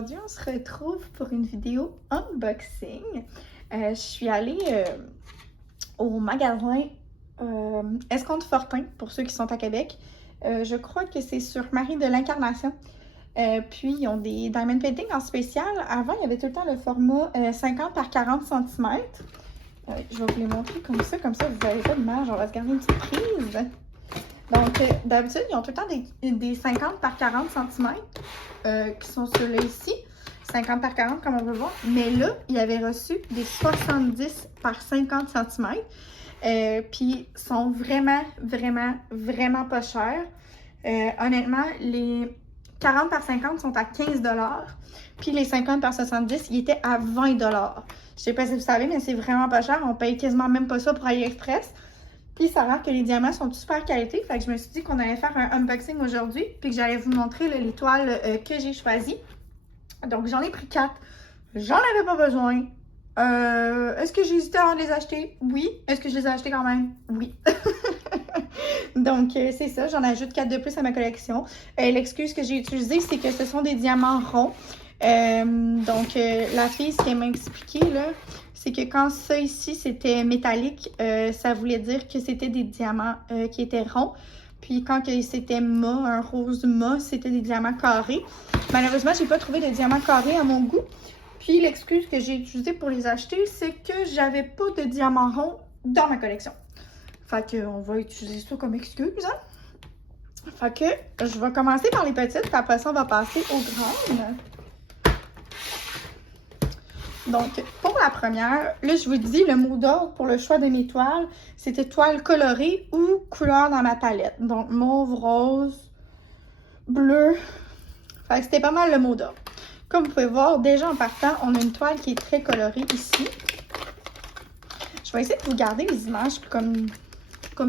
aujourd'hui, on se retrouve pour une vidéo unboxing. Je suis allée au magasin Escompte Fortin, pour ceux qui sont à Québec. Je crois que c'est sur Marie de l'Incarnation. Puis, ils ont des diamond painting en spécial. Avant, il y avait tout le temps le format 50 par 40 cm. Je vais vous les montrer comme ça vous n'avez pas de marge. On va se garder une petite prise. Donc, d'habitude, ils ont tout le temps des 50 par 40 cm qui sont ceux-là ici. 50 par 40, comme on peut voir. Mais là, ils avaient reçu des 70 par 50 cm. Puis, sont vraiment pas chers. Honnêtement, les 40 par 50 sont à 15 $. Puis, les 50 par 70, ils étaient à 20 $. Je sais pas si vous savez, mais c'est vraiment pas cher. On paye quasiment même pas ça pour AliExpress. Puis ça a l'air que les diamants sont de super qualité. Fait que je me suis dit qu'on allait faire un unboxing aujourd'hui. Puis que j'allais vous montrer les toiles que j'ai choisies. Donc j'en ai pris 4. J'en avais pas besoin. Est-ce que j'ai hésité à les acheter? Oui. Est-ce que je les ai achetés quand même? Oui. Donc c'est ça. J'en ajoute 4 de plus à ma collection. L'excuse que j'ai utilisée, c'est que ce sont des diamants ronds. Donc la fille, ce qu'elle m'a expliqué là, c'est que quand ça ici c'était métallique, ça voulait dire que c'était des diamants qui étaient ronds. Puis quand c'était mat, un rose mat, c'était des diamants carrés. Malheureusement, j'ai pas trouvé de diamants carrés à mon goût. Puis l'excuse que j'ai utilisée pour les acheter, c'est que j'avais pas de diamants ronds dans ma collection. Fait que on va utiliser ça comme excuse, hein? Fait que je vais commencer par les petites, puis après ça, on va passer aux grandes. Donc, pour la première, là, je vous dis, le mot d'ordre pour le choix de mes toiles, c'était toile colorée ou couleur dans ma palette. Donc, mauve, rose, bleu. Fait que c'était pas mal le mot d'ordre. Comme vous pouvez voir, déjà en partant, on a une toile qui est très colorée ici. Je vais essayer de vous garder les images comme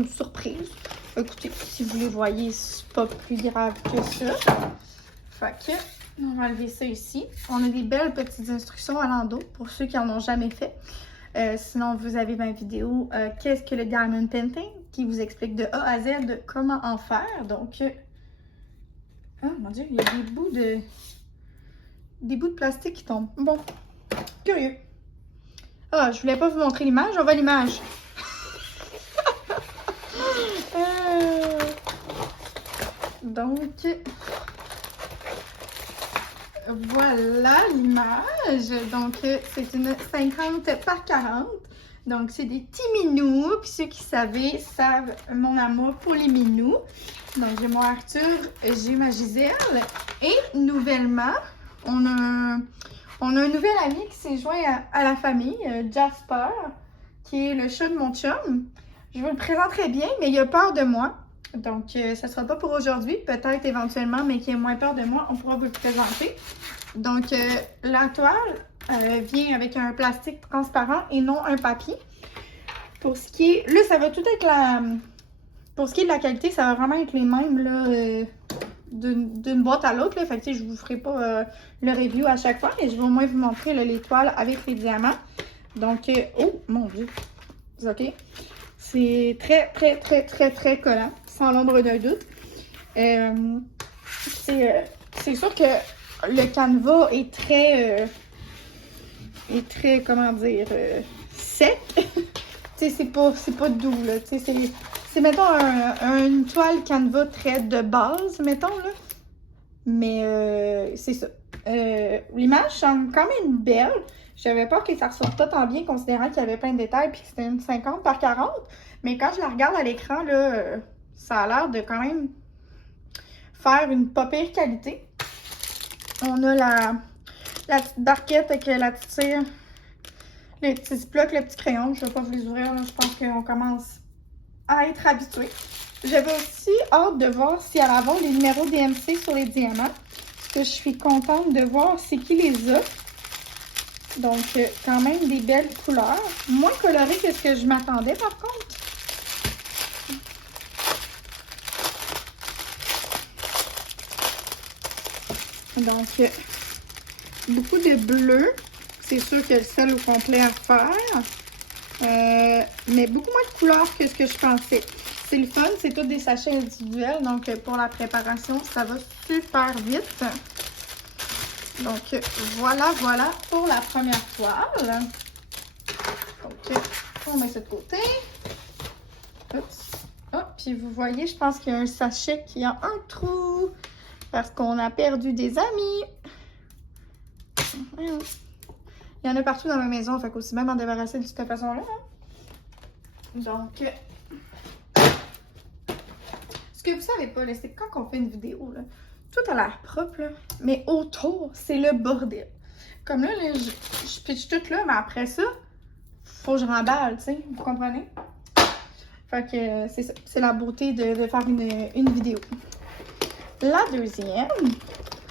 surprise. Écoutez, si vous les voyez, c'est pas plus grave que ça. Fait que... on va enlever ça ici. On a des belles petites instructions à l'endos pour ceux qui n'en ont jamais fait. Sinon, vous avez ma vidéo qu'est-ce que le diamond painting qui vous explique de A à Z de comment en faire. Donc, oh mon Dieu, il y a des bouts de plastique qui tombent. Bon, curieux. Ah, je voulais pas vous montrer l'image. On va à l'image. Donc... voilà l'image. Donc, c'est une 50 par 40. Donc, c'est des petits minous. Puis ceux qui savent mon amour pour les minous. Donc, j'ai mon Arthur, j'ai ma Gisèle. Et nouvellement, on a un nouvel ami qui s'est joint à la famille, Jasper, qui est le chat de mon chum. Je vous le présenterai bien, mais il a peur de moi. Donc, ça ne sera pas pour aujourd'hui, peut-être éventuellement, mais qui ait moins peur de moi, on pourra vous le présenter. Donc, la toile vient avec un plastique transparent et non un papier. Pour ce qui est... là, ça va tout être la... pour ce qui est de la qualité, ça va vraiment être les mêmes, là, d'une boîte à l'autre. Fait que, je ne vous ferai pas le review à chaque fois, mais je vais au moins vous montrer là, les toiles avec les diamants. Donc, oh, mon Dieu! OK? C'est très collant, sans l'ombre d'un doute. C'est sûr que le canevas est très, comment dire, sec. C'est pas doux, là. C'est, mettons, une toile canevas très de base, mettons, là. Mais c'est ça. L'image semble quand même belle. J'avais peur que ça ressorte pas tant bien, considérant qu'il y avait plein de détails et que c'était une 50 par 40. Mais quand je la regarde à l'écran, là, ça a l'air de quand même faire une pas pire qualité. On a la petite barquette avec la petite cire, les petits blocs, le petit crayon. Je ne vais pas vous les ouvrir, là. Je pense qu'on commence à être habitué. J'avais aussi hâte de voir si elle avait les numéros DMC sur les diamants. Ce que je suis contente de voir, c'est qui les a. Donc, quand même des belles couleurs. Moins colorées que ce que je m'attendais, par contre. Donc, beaucoup de bleu. C'est sûr que le sel au complet à faire. Mais beaucoup moins de couleurs que ce que je pensais. C'est le fun, c'est tous des sachets individuels. Donc, pour la préparation, ça va super vite. Donc, voilà pour la première toile. Donc, on met ça de côté. Oups. Oh, puis vous voyez, je pense qu'il y a un sachet qui a un trou parce qu'on a perdu des amis. Il y en a partout dans ma maison, fait qu'aussi même en débarrasser de cette façon-là. Donc, ce que vous savez pas, c'est que quand on fait une vidéo, là, tout a l'air propre, là, mais autour, c'est le bordel. Comme là, je pitch tout là, mais après ça, faut que je remballe, tu sais, vous comprenez? Fait que c'est ça, c'est la beauté de faire une vidéo. La deuxième,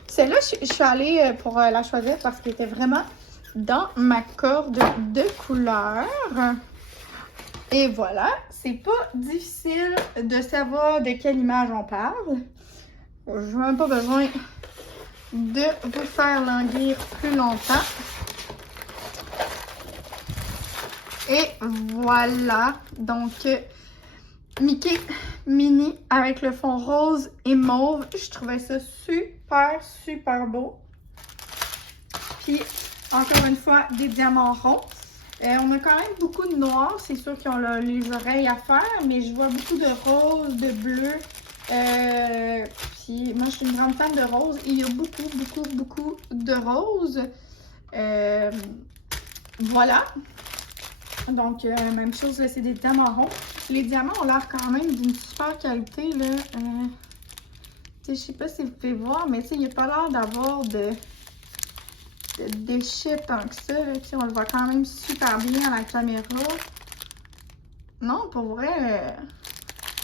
celle-là, je suis allée pour la choisir parce qu'elle était vraiment dans ma corde de couleurs. Et voilà, c'est pas difficile de savoir de quelle image on parle. Je n'ai même pas besoin de vous faire languir plus longtemps. Et voilà, donc Mickey Minnie avec le fond rose et mauve. Je trouvais ça super beau. Puis, encore une fois, des diamants ronds. On a quand même beaucoup de noir. C'est sûr qu'ils ont les oreilles à faire, mais je vois beaucoup de rose, de bleu. Puis, moi, je suis une grande fan de rose. Et il y a beaucoup de rose. Voilà. Donc, même chose, là, c'est des diamants ronds. Les diamants ont l'air quand même d'une super qualité, là. Je sais pas si vous pouvez voir, mais il n'y a pas l'air d'avoir de déchets tant que ça. Là. On le voit quand même super bien à la caméra. Non, pour vrai,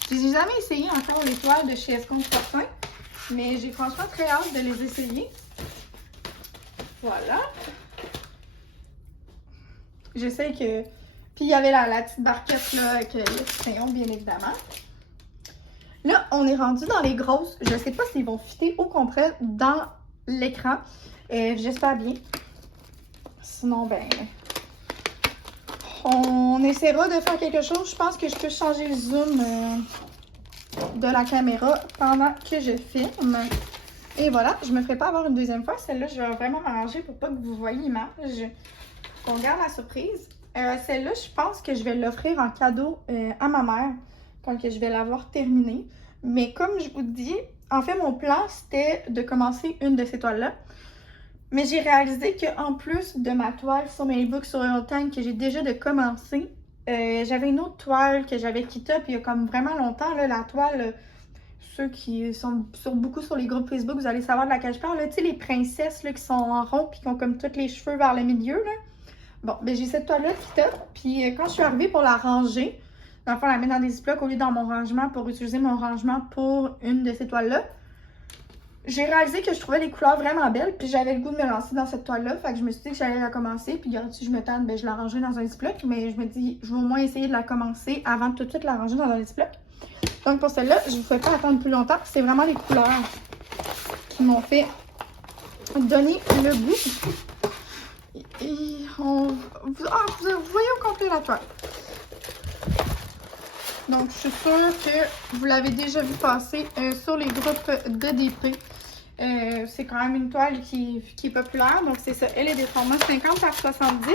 j'ai jamais essayé encore les toiles de chez Escompte Fortin, mais j'ai franchement très hâte de les essayer. Voilà. J'essaie que... Puis il y avait la petite barquette là, avec le petit crayon, bien évidemment. Là, on est rendu dans les grosses. Je sais pas s'ils vont fitter au complet dans l'écran. J'espère bien. Sinon, ben... on essaiera de faire quelque chose. Je pense que je peux changer le zoom de la caméra pendant que je filme. Et voilà, je me ferai pas avoir une deuxième fois. Celle-là, je vais vraiment m'arranger pour pas que vous voyez l'image. Qu'on garde la surprise. Celle-là, je pense que je vais l'offrir en cadeau à ma mère quand je vais l'avoir terminée. Mais comme je vous dis, en fait, mon plan, c'était de commencer une de ces toiles-là. Mais j'ai réalisé qu'en plus de ma toile sur mes books sur Tank que j'ai déjà de commencer, j'avais une autre toile que j'avais quitté il y a comme vraiment longtemps. Là, la toile, ceux qui sont beaucoup sur les groupes Facebook, vous allez savoir de laquelle je parle. Tu sais, les princesses là, qui sont en rond et qui ont comme tous les cheveux vers le milieu. Là. Bon, ben j'ai cette toile-là qui top. Puis quand je suis arrivée pour la ranger, dans le fond, la mettre dans des ziplocs au lieu dans mon rangement pour utiliser mon rangement pour une de ces toiles-là, j'ai réalisé que je trouvais les couleurs vraiment belles. Puis j'avais le goût de me lancer dans cette toile-là. Fait que je me suis dit que j'allais la commencer. Puis si je me tente, ben je la rangerai dans un ziploc. Mais je me dis, je vais au moins essayer de la commencer avant de tout de suite la ranger dans un ziploc. Donc pour celle-là, je ne vous fais pas attendre plus longtemps. C'est vraiment les couleurs qui m'ont fait donner le goût. Et vous voyez au complet la toile. Donc, je suis sûre que vous l'avez déjà vu passer sur les groupes de DP. C'est quand même une toile qui est populaire. Donc, c'est ça. Elle est des formats 50 par 70.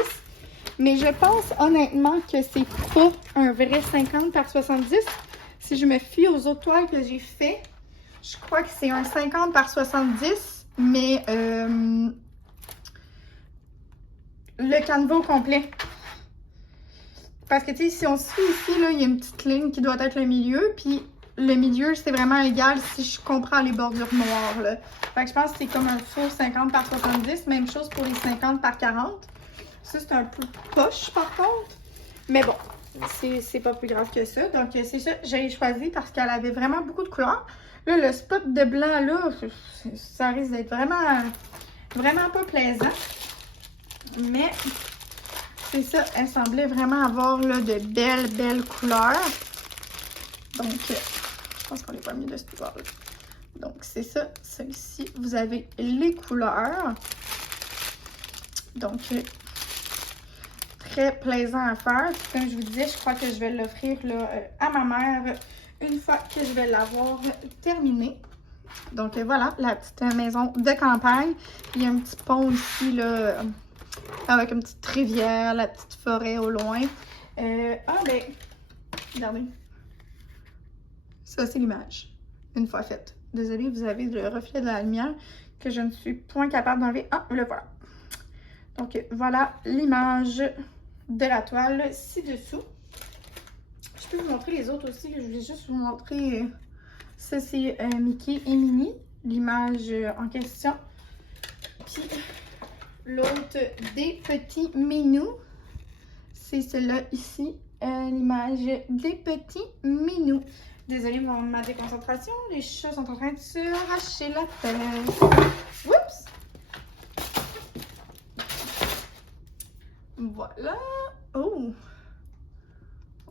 Mais je pense honnêtement que c'est pas un vrai 50 par 70. Si je me fie aux autres toiles que j'ai fait, je crois que c'est un 50 par 70. Mais... le canevas au complet. Parce que, tu sais, si on se fie ici, là, il y a une petite ligne qui doit être le milieu. Puis, le milieu, c'est vraiment égal si je comprends les bordures noires, là. Fait que je pense que c'est comme un faux 50 par 70. Même chose pour les 50 par 40. Ça, c'est un peu poche, par contre. Mais bon, c'est pas plus grave que ça. Donc, c'est ça, j'ai choisi parce qu'elle avait vraiment beaucoup de couleurs. Là, le spot de blanc, là, ça risque d'être vraiment pas plaisant. Mais c'est ça, elle semblait vraiment avoir là, de belles couleurs. Donc, je pense qu'on n'est pas mieux de ce pouvoir-là. Donc, c'est ça, celle-ci, vous avez les couleurs. Donc, très plaisant à faire. Puis, comme je vous disais, je crois que je vais l'offrir à ma mère une fois que je vais l'avoir terminée. Donc voilà, la petite maison de campagne. Il y a un petit pont ici, là, avec une petite rivière, la petite forêt au loin. Ben, regardez. Ça, c'est l'image, une fois faite. Désolée, vous avez le reflet de la lumière que je ne suis point capable d'enlever. Ah, le voilà. Donc, voilà l'image de la toile ci-dessous. Je peux vous montrer les autres aussi. Je voulais juste vous montrer. Ça, c'est Mickey et Minnie, l'image en question. Puis, l'autre des petits minous, c'est celle-là ici, l'image des petits minous. Désolée pour ma déconcentration, les chats sont en train de se arracher la tête. Oups! Voilà. Oh!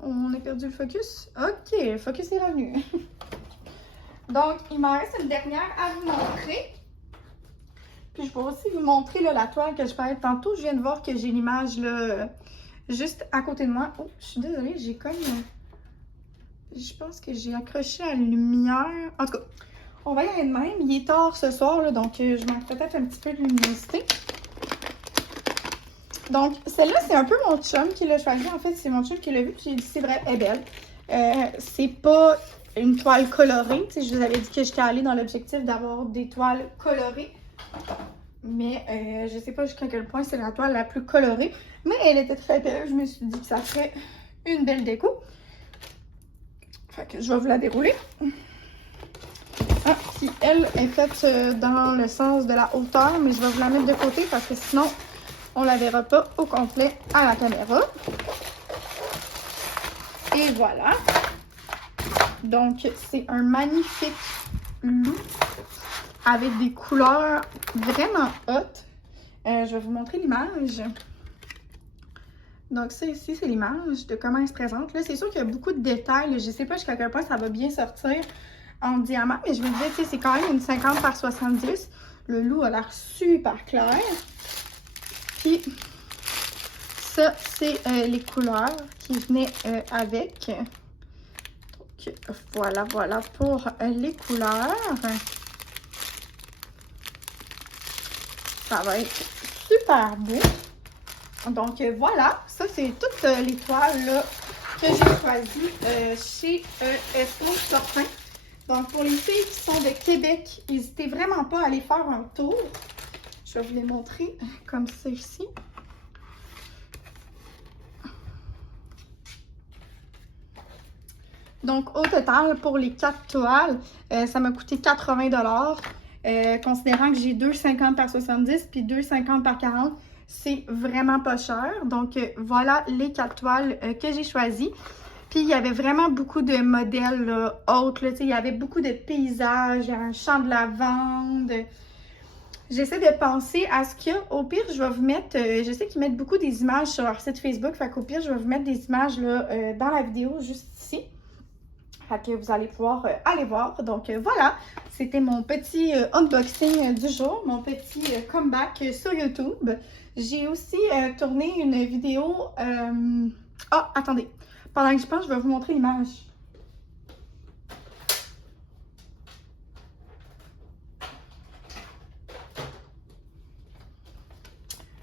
On a perdu le focus. Ok, le focus est revenu. Donc, il m'en reste une dernière à vous montrer. Puis, je vais aussi vous montrer là, la toile que je parlais tantôt. Je viens de voir que j'ai l'image là juste à côté de moi. Oh, je suis désolée, j'ai comme... Je pense que j'ai accroché la lumière. En tout cas, on va y aller de même. Il est tard ce soir, là, donc je manque peut-être un petit peu de luminosité. Donc, celle-là, c'est un peu mon chum qui l'a choisi. En fait, c'est mon chum qui l'a vu, puis j'ai dit, c'est vrai, elle est belle. C'est pas une toile colorée. Tu sais, je vous avais dit que j'étais allée dans l'objectif d'avoir des toiles colorées. Mais je sais pas jusqu'à quel point c'est la toile la plus colorée. Mais elle était très belle. Je me suis dit que ça ferait une belle déco. Fait que je vais vous la dérouler. Ah, puis elle est faite dans le sens de la hauteur, mais je vais vous la mettre de côté parce que sinon, on la verra pas au complet à la caméra. Et voilà. Donc, c'est un magnifique loup avec des couleurs vraiment hautes. Je vais vous montrer l'image. Donc, ça ici, c'est l'image de comment elle se présente. Là, c'est sûr qu'il y a beaucoup de détails. Je ne sais pas jusqu'à quel point ça va bien sortir en diamant, mais je vous disais, tu sais, c'est quand même une 50 par 70. Le loup a l'air super clair. Puis, ça, c'est les couleurs qui venaient avec. Donc, voilà pour les couleurs. Ça va être super beau. Donc, voilà. Ça, c'est toutes les toiles là, que j'ai choisies chez SO Fortin. Donc, pour les filles qui sont de Québec, n'hésitez vraiment pas à aller faire un tour. Je vais vous les montrer comme ça ici. Donc, au total, pour les 4 toiles, ça m'a coûté 80 $. Considérant que j'ai 2,50 par 70 puis 2,50 par 40, c'est vraiment pas cher. Donc, voilà les 4 toiles que j'ai choisies. Puis, il y avait vraiment beaucoup de modèles là, autres. Là, il y avait beaucoup de paysages, il y avait un champ de lavande. J'essaie de penser à ce qu'au pire, je vais vous mettre... je sais qu'ils mettent beaucoup des images sur leur site Facebook. Fait qu'au pire, je vais vous mettre des images là, dans la vidéo, juste ici. Fait que vous allez pouvoir aller voir. Donc voilà, c'était mon petit unboxing du jour, mon petit comeback sur YouTube. J'ai aussi tourné une vidéo... Ah, attendez. Pendant que je pense, je vais vous montrer l'image.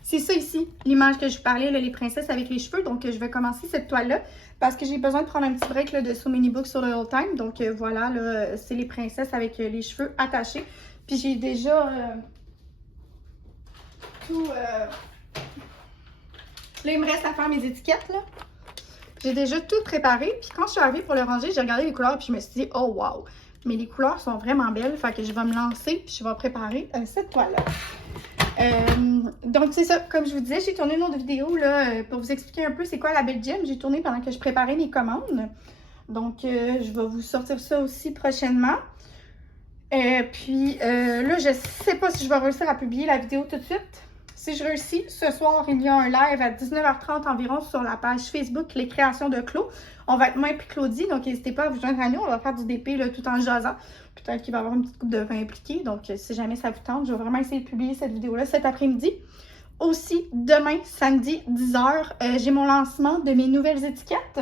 C'est ça ici, l'image que je parlais, là, les princesses avec les cheveux. Donc, je vais commencer cette toile-là parce que j'ai besoin de prendre un petit break là, de So Many Books sur le Old Time. Donc, voilà, là, c'est les princesses avec les cheveux attachés. Puis, j'ai déjà tout... Là, il me reste à faire mes étiquettes, là. J'ai déjà tout préparé. Puis, quand je suis arrivée pour le ranger, j'ai regardé les couleurs puis je me suis dit, oh wow! Mais les couleurs sont vraiment belles. Fait que je vais me lancer puis je vais préparer cette toile-là. Donc, c'est ça. Comme je vous disais, j'ai tourné une autre vidéo là, pour vous expliquer un peu c'est quoi la Belgium. J'ai tourné pendant que je préparais mes commandes. Donc, je vais vous sortir ça aussi prochainement. Puis, là, je sais pas si je vais réussir à publier la vidéo tout de suite. Si je réussis, ce soir, il y a un live à 19h30 environ sur la page Facebook Les Créations de Clos. On va être moi et Claudie, donc n'hésitez pas à vous joindre à nous. On va faire du DP là, tout en jasant. Peut-être qu'il va y avoir une petite coupe de vin impliquée. Donc, si jamais ça vous tente, je vais vraiment essayer de publier cette vidéo-là cet après-midi. Aussi, demain, samedi, 10h, j'ai mon lancement de mes nouvelles étiquettes.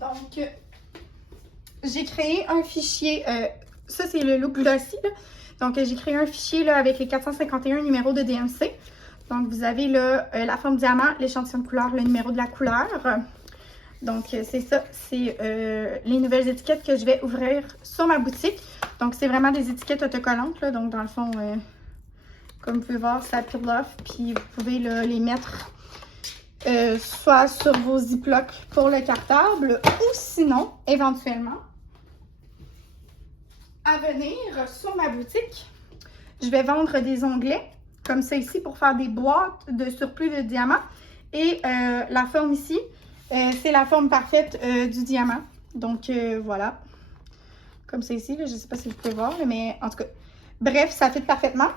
Donc, j'ai créé un fichier ça c'est le look glossy, là. Donc, j'ai créé un fichier là, avec les 451 numéros de DMC. Donc, vous avez là, la forme diamant, l'échantillon de couleur, le numéro de la couleur. Donc, c'est ça. C'est les nouvelles étiquettes que je vais ouvrir sur ma boutique. Donc, c'est vraiment des étiquettes autocollantes, là. Donc, dans le fond, comme vous pouvez voir, ça peel off. Puis, vous pouvez là, les mettre soit sur vos ziplocs pour le cartable ou sinon, éventuellement, à venir sur ma boutique, je vais vendre des onglets comme ça ici pour faire des boîtes de surplus de diamants. Et la forme ici, c'est la forme parfaite du diamant. Donc voilà, comme ça ici, là, je ne sais pas si vous pouvez voir, mais en tout cas, bref, ça fit parfaitement.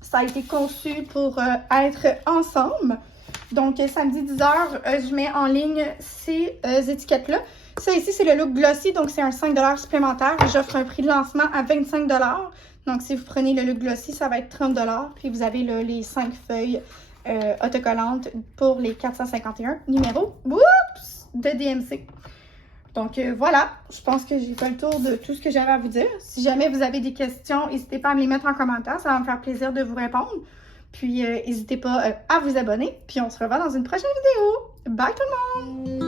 Ça a été conçu pour être ensemble. Donc, samedi 10h, je mets en ligne ces étiquettes-là. Ça ici, c'est le look glossy, donc c'est un 5$ supplémentaire. J'offre un prix de lancement à 25$. Donc, si vous prenez le look glossy, ça va être 30$. Puis, vous avez là, les 5 feuilles autocollantes pour les 451 numéros de DMC. Donc, voilà, je pense que j'ai fait le tour de tout ce que j'avais à vous dire. Si jamais vous avez des questions, n'hésitez pas à me les mettre en commentaire. Ça va me faire plaisir de vous répondre. Puis, n'hésitez pas à vous abonner. Puis, on se revoit dans une prochaine vidéo. Bye tout le monde!